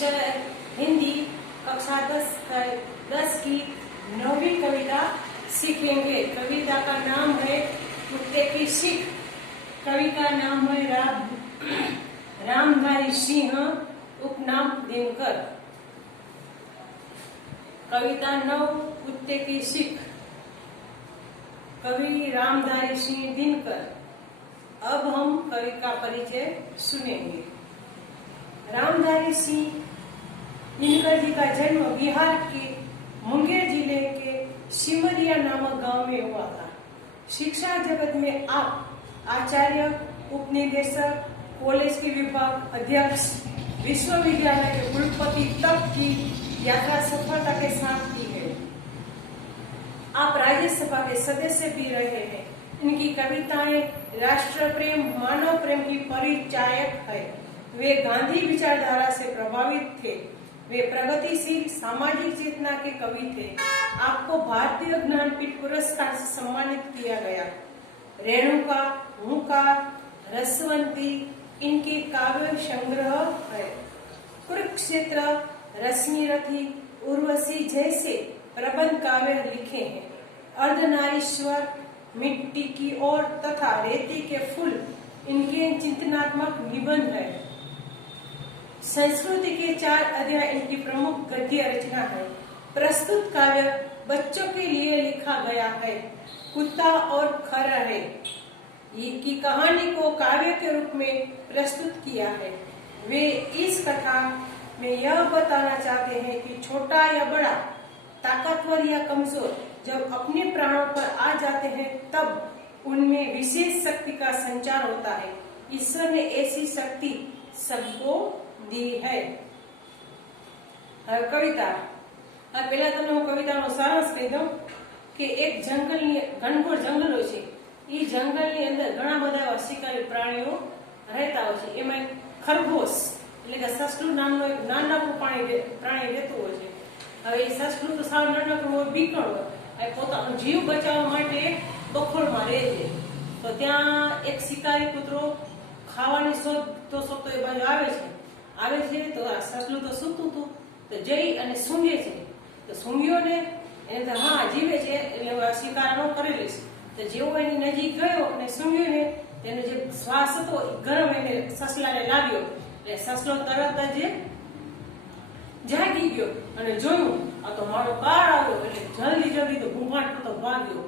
विषय हिंदी कक्षा 10 की 9वीं कविता सीखेंगे। कविता का नाम है कुत्ते की सीख। कवि का नाम है रामधारी सिंह, उपनाम दिनकर। कविता 9 कुत्ते की सीख। कवि रामधारी सिंह दिनकर। अब हम कवि का परिचय सुनेंगे। रामधारी सिंह दिनकर जी का जन्म बिहार के मुंगेर जिले के सिमरिया नामक गांव में हुआ था। शिक्षा जगत में आप आचार्य, उपनिदेशक, कॉलेज के विभाग अध्यक्ष, विश्वविद्यालय के कुलपति तक की यात्रा सफलता के साथ की है। आप राज्यसभा के सदस्य भी रहे हैं। इनकी कविताएं राष्ट्र प्रेम, मानव प्रेम की परिचायक है। वे गांधी विचारधारा से प्रभावित थे। वे प्रगतिशील सामाजिक चेतना के कवि थे। आपको भारतीय ज्ञानपीठ पुरस्कार से सम्मानित किया गया। रेणुका, हुंकार, रसवंती इनके काव्य संग्रह है। कुरुक्षेत्र, रश्मिरथी, उर्वशी जैसे प्रबंध काव्य लिखे हैं। अर्धनारीश्वर, मिट्टी की ओर तथा रेती के फूल इनके चिंतनात्मक निबंध है। संस्कृति के 4 अध्याय इनकी प्रमुख गद्य रचना है। प्रस्तुत काव्य बच्चों के लिए लिखा गया है। कुत्ता और खर है की कहानी को काव्य के रूप में प्रस्तुत किया है। वे इस कथा में यह बताना चाहते हैं कि छोटा या बड़ा, ताकतवर या कमजोर, जब अपने प्राणों पर आ जाते हैं तब उनमें विशेष शक्ति का संचार होता है। ईश्वर ने ऐसी शक्ति सबको दी है। कविता पहला तमने हूँ कविताનો સારાંશ કહી દઉં કે એક જંગલની ઘનઘોર જંગલો છે। એ જંગલની અંદર ઘણા બધા એવા શિકારી પ્રાણીઓ રહેતા હોય છે। એમાં ખરગોશ એટલે કે સસલું નામનો એક નાનકડું પ્રાણી રહેતું હોય છે। હવે એ સસલું તો સાવ નાનકડું હોય, બીકણ હોય, એ પોતાનો જીવ બચાવવા માટે બખોળમાં રહે છે। તો ત્યાં એક શિકારી કૂતરો ખાવાની શોધતો એ બાજુ આવે છે। તો આ સસલું તો સૂતું હતું, તો જઈ અને સૂંઘે છે। તો સૂંઘ્યો ને એને તો હા જીવે છે એટલે શિકાર ન કરી લઈશ। તો જેવો એની નજીક ગયો અને સૂંઘ્યો ને તેનો જે શ્વાસ હતો એ ગરમ એને સસલાને લાગ્યો એટલે સસલો તરત જ જાગી ગયો અને જોયું આ તો મારો કાળ આવ્યો એટલે જલ્દી તો ઘૂંઘાટ કરતો ભાગ્યો।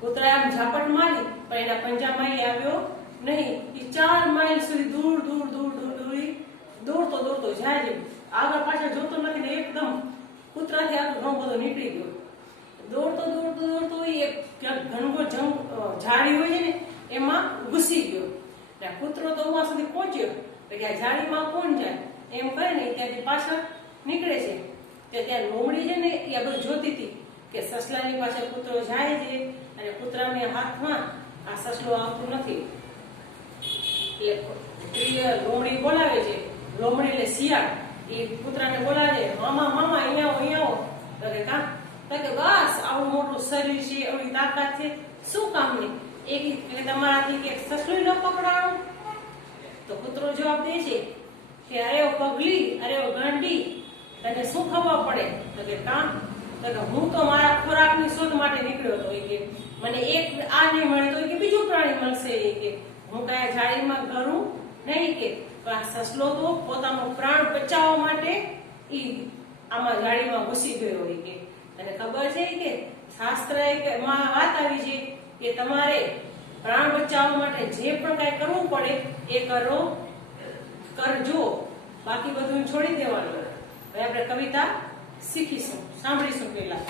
કૂતરાએ આમ ઝાપટ મારી પણ એના પંજામાં આવ્યો નહીં। એ 4 માઇલ સુધી દોડતો જાય છે। આગળ પાછળ જોતો નથી ને એકદમ કૂતરાથી આગળ ઘણો બધો નીકળી ગયો। દોડતો એક ઘનઘોર ઝાડી હોય છે ને એમાં ઘૂસી ગયો। કૂતરો તો ઉવા સુધી પહોંચ્યો કે આ ઝાડીમાં કોણ જાય એમ કરે ને ત્યાંથી પાછળ નીકળે છે। ત્યાં લોમડી છે ને એ આ બધું જોતી હતી કે સસલાની પાછળ કૂતરો જાય છે અને કૂતરાને હાથમાં આ સસલો આવતું નથી। એટલે લોમડી બોલાવે છે। લોમડી એટલે શિયાળ એ કૂતરાને બોલાવે, મામા અહીંયા આવો। તો કે કા? તો કે બસ આવું મોટું શરીર છે, એવી તાકાત છે, શું કામની? એક તમારાથી કે સસલું ન પકડાવું? તો કૂતરો જવાબ દે છે કે અરે ઓ પગલી, અરે ઓ ગાંડી, તને શું ખબર પડે? તો કે કામ? તો કે હું તો મારા ખોરાકની શોધ માટે નીકળ્યો હતો। કે મને એક આ નહીં મળે તો કે બીજું પ્રાણી મળશે। કે હું કયા ઝાડીમાં ઘરું નહીં કે સસલો તો પોતાનો પ્રાણ બચાવવા માટે આમાં ઝાડીમાં ઘૂસી ગયો હોય। કે તને ખબર છે કે શાસ્ત્ર માં વાત આવી છે કે તમારે પ્રાણ બચાવવા માટે જે પણ કઈ કરવું પડે એ કરજો, બાકી બધું છોડી દેવાનું। હવે આપણે કવિતા શીખીશું, સાંભળીશું। પહેલા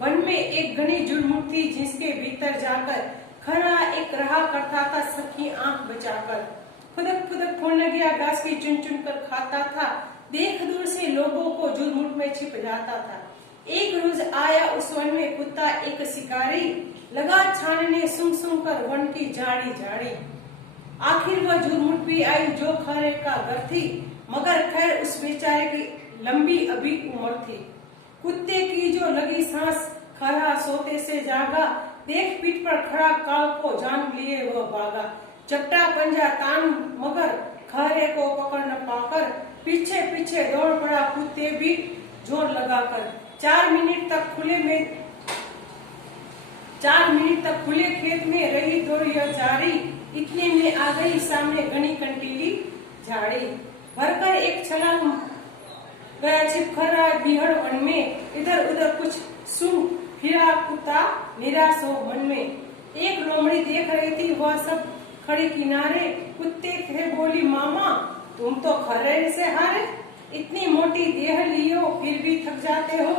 वन में एक घनी जुलमुट थी जिसके भीतर जाकर खरा एक रहा करता था सखी आंख बचाकर। खुदक खोलने गया घास की चुन कर खाता था। देख दूर से लोगों को जुलमुट में छिप जाता था। एक रोज आया उस वन में कुत्ता एक शिकारी, लगा छानने सुन कर वन की झाड़ी। आखिर वह जुलमुट भी आई जो खरे का घर थी, मगर खैर उस बेचारे की लंबी अभी उम्र थी। कुत्ते की जो लगी सांस, खरा सोते से जागा, देख पीठ पर खड़ा काल को जान लिए वह भागा। चपटा पंजा तान मगर खरे को पकड़ न पाकर पीछे पीछे दौड़ पड़ा कुत्ते भी जोर लगाकर। 4 मिनट तक खुले खेत में रही दौड़ यह जारी, इतने में आ गई सामने घनी कंटीली झाड़ी। भरकर एक छलांग गया छिपखरा बिहड़ वन में, इधर उधर कुछ सूंघ फिरा कुत्ता निराश हो मन में। एक लोमड़ी देख रही थी वह सब खड़ी किनारे, कुत्ते से बोली मामा तुम तो खरे से हारे, इतनी मोटी देह लियो फिर भी थक जाते हो,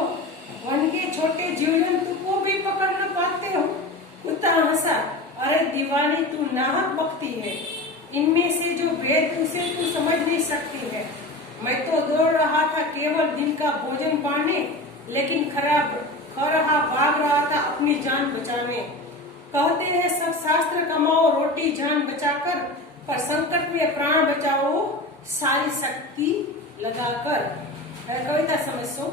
वन के छोटे जीव जंतु को भी पकड़ न पाते हो। कुत्ता हंसा, अरे दीवानी तू नाहक बकती है, इनमें से जो भेद उसे तू समझ नहीं सकती है। मैं तो दौड़ रहा था केवल दिन का भोजन पाने, लेकिन खरहा भाग रहा था अपनी जान बचाने। कहते हैं सब शास्त्र कमाओ रोटी जान बचाकर, पर संकट में प्राण बचाओ सारी शक्ति लगाकर। कविता समझो।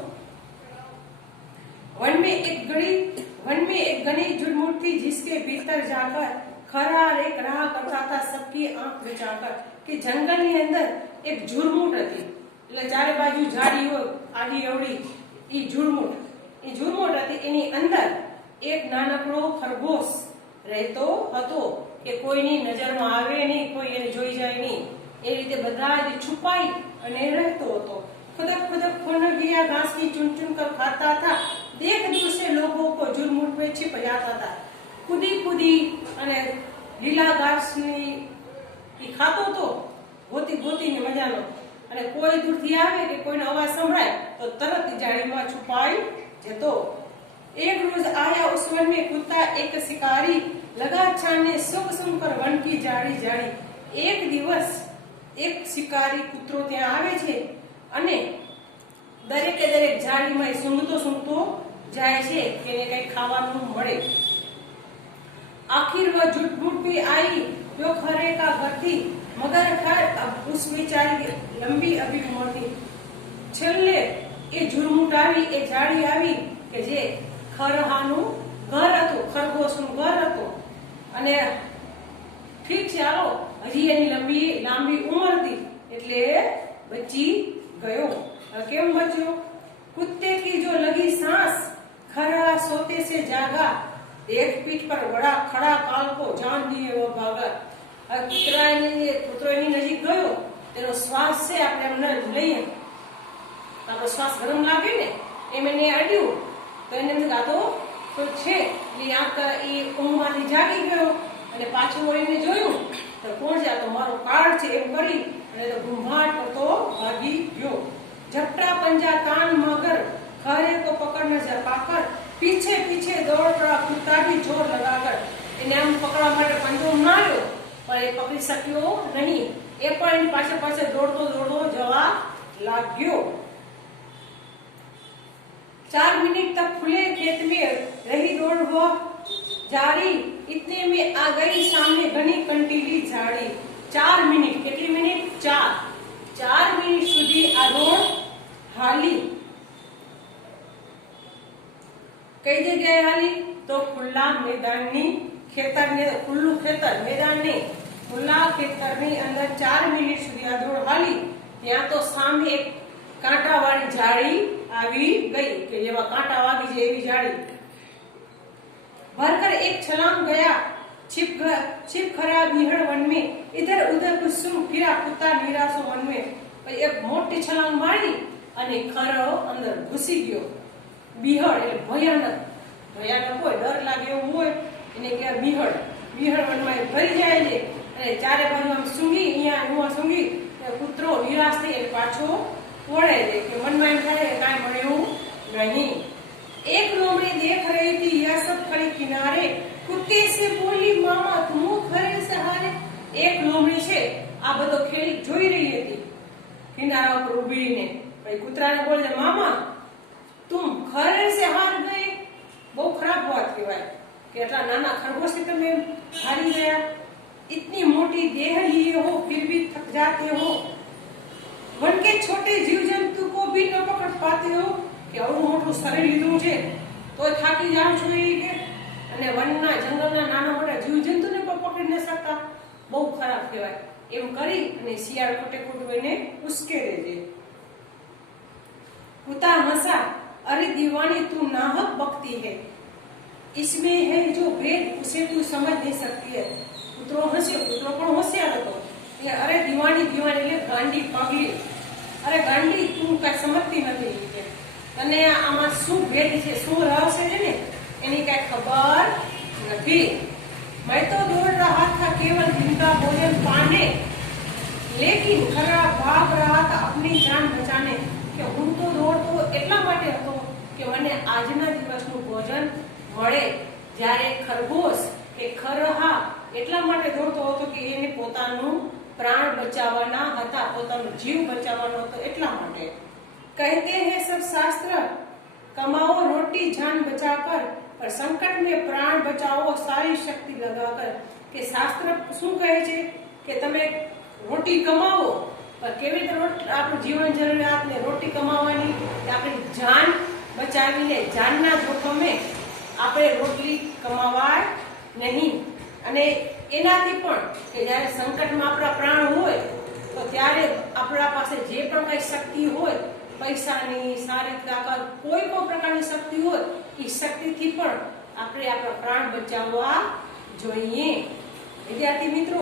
वन में एक घनी झुरमुट थी, जिसके भीतर जाकर खरहार एक राह करता था सबकी आंख बचाकर। कि जंगल ની અંદર એક ઝુરમુટ હતી, એટલે ચારે બાજુ ઝાડીઓ આડી અવળી ઈ ઝુરમુટ હતી, એની અંદર એક નાનકડો ખરગોશ રહેતો હતો કે કોઈની નજરમાં આવે નહીં, કોઈ એને જોઈ જાય નહીં, એ રીતે બધા જ છુપાઈ અને રહેતો હતો। खुदक खुदक खोने गया घास की चुन चुन कर खाता था, देख दूर से लोगों को झुरमुट में छिप जाता था। कूदी कूदी અને લીલા ઘાસની ખાતો તો ગોતી ગોતીને મજાનો, અને કોઈ દૂરથી આવે કે કોઈનો અવાજ સંભળાય તો તરત જાળીમાં છુપાઈ જતો। एक रोज आया उस वन में कुत्ता एक शिकारी, लगा छानने सुख सुनकर वन की जाड़ी जाड़ी। एक दिवस एक शिकारी कुतरो ત્યાં આવે છે અને દરેકે દરેક ઝાડીમાં સૂંઘતો જાય છે કે એને કઈ ખાવાનું મળે। आखिर वह झुरमुट भी आई जो खरे का घर थी, मगर खैर अब उस बेचारी लंबी अभी उम्र थी। છેલ્લે એ ઝુરमुट આવી, એ ઝાડી આવી કે જે ખરહાનું ઘર હતું, ખરગોશનું ઘર હતું। અને ઠીક છે હાલો, હજી એની લાંબી ઉંમર હતી એટલે બચી ગયો। કેમ બચ્યો? कुत्ते की जो लगी सांस, खरहा सोते से जागा, एक पीठ पर बड़ा खड़ा काल को जान दिए वो भागा। કૂતરો એની નજીક ગયો, તેનો શ્વાસ છે આપણે એમને લઈએ આપણો શ્વાસ ગરમ લાગે ને, એમ એને અડ્યું તો એને એમ ગાતો તો છે એ ઊંઘમાંથી જાગી ગયો અને પાછું વળીને જોયું તો કોણ છે? આ તો મારો કાળ છે એમ કરી અને તો ઘૂંઘાટ કરતો ભાગી ગયો। झपटा पंजा कान मगर, खरे को पकड़ने से पाकर, पीछे पीछे दौड़ पड़ा कुत्ता भी जोर लगाकर। એને આમ પકડવા માટે પંજો માર્યો પણ એ પકડી શક્યો નહીં, એ પણ એની પાછળ પાછળ દોડતો જવા લાગ્યો। 4 मिनट तक खुले खेत में रही दौड़ वो जारी, इतने में आ गई सामने घनी कंटीली झाड़ी। 4 मिनट, કેટલી મિનિટ? 4 મિનિટ સુધી આ દોડ હાલી। કઈ જગ્યાએ હાલી? તો ખુલ્લા મેદાનની ખુલ્લું ખેતર, મેદાન નહીં, ખુલ્લા ખેતરની અંદર 4 મિનિટ સુધી આ દોડ હાલી। ત્યાં તો સામે એક કાંટાવાળી જાળી આવી ગઈ કે જેવા કાંટા વાગી જાય એવી જાળી। भरकर एक छलांग गया छिपखरा बिहड़ वन में, इधर उधर कुछ सूंघ फिरा कुत्ता निराश हो वन में। एक मोटी छलांग मारी અને ખરો અંદર ઘૂસી ગયો। બિહળ એટલે ભયાનક હોય, ડર લાગે એવું હોય એને કહેવાય બિહળ વનમાં ભરી જાય છે અને ચારે બાજુ આમ સૂંઘી અહીંયા સૂંઘી કૂતરો નિરાશ થઈ પાછો વળે છે કે મનમાં એમ થાય કાંઈ મળે એવું નહીં। एक लोमड़ी देख रही थी यह सब खड़ी किनारे, कुत्ते से बोली मामा तुम खरे सहारे। एक लोमड़ी છે આ બધો ખેલ જોઈ રહી હતી કિનારા ઉપર ઊભીને, ભાઈ કૂતરાને બોલે મામા तुम खरे से हार गए। બહુ ખરાબ વાત કહેવાય કે એટલા નાના ખરગોશથી તમે હારી ગયા, इतनी मोटी देह लिए हो फिर भी थक जाते हो, वन के छोटे जीव जंतु को भी न पकड़ पाते हो। કે આવડું મોટું શરીર લીધું છે તો થાકી જાવ છો કે, અને વનના જંગલના નાના મોટા જીવ જંતુને પણ પકડી ન શકતા, બહુ ખરાબ કહેવાય। એમ કરી અને શિયાળ ખોટે ખોટું એને ઉશ્કેરે છે। कुत्ता हंसा, अरे दीवानी तू नाहक बकती है, इसमें है जो भेद उसे तू समझ नहीं सकती है। કૂતરો હસ્યો, કૂતરો પણ હોશિયાર હતો। અરે દીવાની, દીવાની એટલે ગાંડી, પાગલી। અરે ગાંડી, તું કઈ સમજતી નથી કે તને આમાં શું ભેદ છે, શું રહસ્ય છે ને એની કઈ ખબર નથી। मैं तो दौड़ रहा था केवल जिनका भोजन पाने, लेकिन खरा भाग रहा था अपनी जान बचाने। કે હું તો દોડતો એટલા માટે હતો કે મને આજના દિવસનું ભોજન મળે, જ્યારે ખરગોશ કે ખરહા એટલા માટે દોડતો હતો કે એને પોતાનું પ્રાણ બચાવવાના હતા, પોતાનો જીવ બચાવવાનો હતો એટલા માટે। કહેતે હૈ સબ શાસ્ત્ર, કમાઓ રોટી જાન બચાકર, પર સંકટ में प्राण बचाओ सारी शक्ति लगाकर। કે શાસ્ત્ર શું કહે છે કે તમે રોટી કમાવો, પણ કેવી રીતે આપણું જીવન જરૂરિયાત ને રોટી કમાવાની, આપણી જાન બચાવીને જાનના જોખમે આપણે રોટલી કમાવાય નહીં। અને એનાથી પણ કે જ્યારે સંકટમાં આપણા પ્રાણ હોય તો ત્યારે આપણા પાસે જે પણ કઈ શક્તિ હોય, પૈસાની, શારીરિક તાકાત, કોઈ પણ પ્રકારની શક્તિ હોય, એ શક્તિથી પણ આપણે આપણા પ્રાણ બચાવવા જોઈએ। વિદ્યાર્થી મિત્રો,